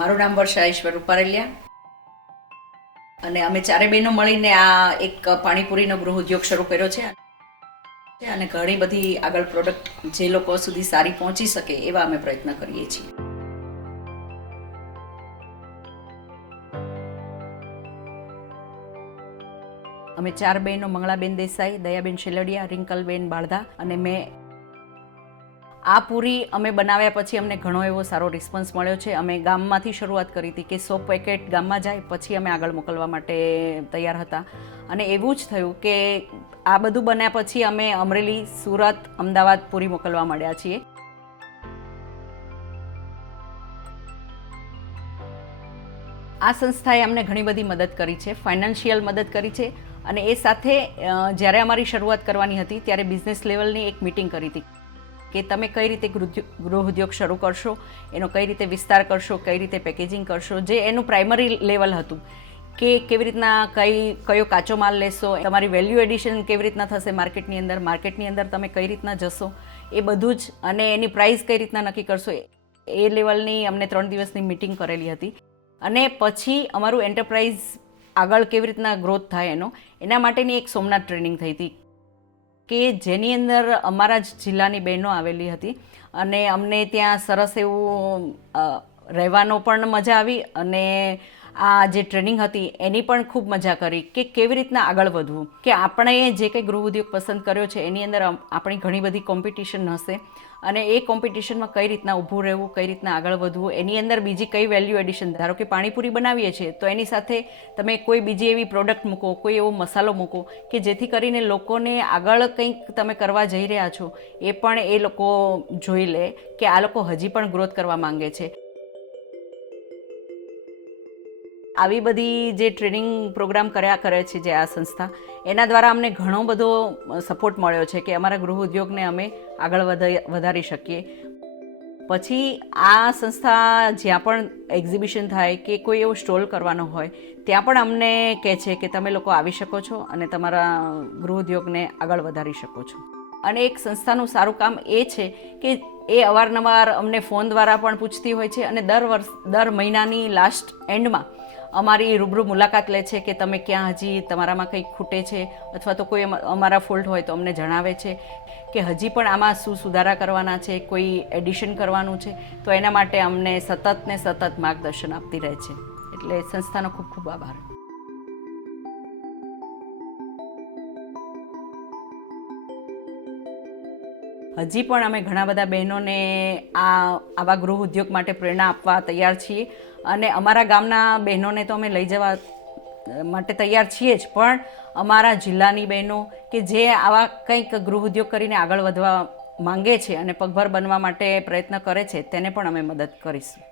મારું નામ વર્ષા ઈશ્વર રૂપારેલિયા અને અમે ચારે બહેનો મળીને આ એક પાણીપુરીનો ગૃહ ઉદ્યોગ શરૂ કર્યો છે અને ઘણી બધી આગળ પ્રોડક્ટ જે લોકો સુધી સારી પહોંચી શકે એવા અમે પ્રયત્ન કરીએ છીએ. અમે ચાર બહેનો મંગળાબેન દેસાઈ, દયાબેન શેલડિયા, રિંકલબેન બાળધા અને મેં આ પૂરી અમે બનાવ્યા પછી અમને ઘણો એવો સારો રિસ્પોન્સ મળ્યો છે. અમે ગામમાંથી શરૂઆત કરી હતી કે 100 પેકેટ ગામમાં જાય પછી અમે આગળ મોકલવા માટે તૈયાર હતા અને એવું જ થયું કે આ બધું બન્યા પછી અમે અમરેલી, સુરત, અમદાવાદ પૂરી મોકલવા માંડ્યા છીએ. આ સંસ્થાએ અમને ઘણી બધી મદદ કરી છે, ફાઇનાન્શિયલ મદદ કરી છે અને એ સાથે જ્યારે અમારી શરૂઆત કરવાની હતી ત્યારે બિઝનેસ લેવલની એક મિટિંગ કરી હતી કે તમે કઈ રીતે ગૃહ ઉદ્યોગ શરૂ કરશો, એનો કઈ રીતે વિસ્તાર કરશો, કઈ રીતે પેકેજિંગ કરશો, જે એનું પ્રાઇમરી લેવલ હતું કે કેવી રીતના કયો કાચો માલ લેશો, તમારી વેલ્યુ એડિશન કેવી રીતના થશે માર્કેટની અંદર તમે કઈ રીતના જશો એ બધું જ, અને એની પ્રાઇસ કઈ રીતના નક્કી કરશો એ લેવલની અમને 3 દિવસની મિટિંગ કરેલી હતી. અને પછી અમારું એન્ટરપ્રાઇઝ આગળ કેવી રીતના ગ્રોથ થાય એના માટેની એક સોમનાથ ટ્રેનિંગ થઈ હતી કે જેની અંદર અમારા જ જિલ્લાની બહેનો આવેલી હતી અને અમને ત્યાં સરસ એવું રહેવાનો પણ મજા આવી અને આ જે ટ્રેનિંગ હતી એની પણ ખૂબ મજા કરી કે કેવી રીતના આગળ વધવું, કે આપણે જે કંઈ ગૃહ ઉદ્યોગ પસંદ કર્યો છે એની અંદર આપણી ઘણી બધી કોમ્પિટિશન હશે અને એ કોમ્પિટિશનમાં કઈ રીતના ઊભું રહેવું, કઈ રીતના આગળ વધવું, એની અંદર બીજી કઈ વેલ્યુ એડિશન. ધારો કે પાણીપુરી બનાવીએ છીએ તો એની સાથે તમે કોઈ બીજી એવી પ્રોડક્ટ મૂકો, કોઈ એવો મસાલો મૂકો કે જેથી કરીને લોકોને આગળ કંઈક તમે કરવા જઈ રહ્યા છો એ પણ એ લોકો જોઈ લે કે આ લોકો હજી પણ ગ્રોથ કરવા માંગે છે. આવી બધી જે ટ્રેનિંગ પ્રોગ્રામ કર્યા કરે છે જે આ સંસ્થા, એના દ્વારા અમને ઘણો બધો સપોર્ટ મળ્યો છે કે અમારા ગૃહ ઉદ્યોગને અમે આગળ વધારી શકીએ. પછી આ સંસ્થા જ્યાં પણ એક્ઝિબિશન થાય કે કોઈ એવો સ્ટોલ કરવાનો હોય ત્યાં પણ અમને કહે છે કે તમે લોકો આવી શકો છો અને તમારા ગૃહ ઉદ્યોગને આગળ વધારી શકો છો. અને એક સંસ્થાનું સારું કામ એ છે કે એ અવારનવાર અમને ફોન દ્વારા પણ પૂછતી હોય છે અને દર મહિનાની લાસ્ટ એન્ડમાં અમારી રૂબરૂ મુલાકાત લે છે કે તમે ક્યાં હજી તમારામાં કંઈક ખૂટે છે અથવા તો કોઈ અમારા ફોલ્ટ હોય તો અમને જણાવે છે કે હજી પણ આમાં શું સુધારા કરવાના છે, કોઈ એડિશન કરવાનું છે, તો એના માટે અમને સતત માર્ગદર્શન આપતી રહે છે. એટલે સંસ્થાનો ખૂબ ખૂબ આભાર. હજી પણ અમે ઘણા બધા બહેનોને આવા ગૃહ ઉદ્યોગ માટે પ્રેરણા આપવા તૈયાર છીએ અને અમારા ગામના બહેનોને તો અમે લઈ જવા માટે તૈયાર છીએ જ, પણ અમારા જિલ્લાની બહેનો કે જે આવા કંઈક ગૃહ ઉદ્યોગ કરીને આગળ વધવા માંગે છે અને પગભર બનવા માટે પ્રયત્ન કરે છે તેને પણ અમે મદદ કરીશું.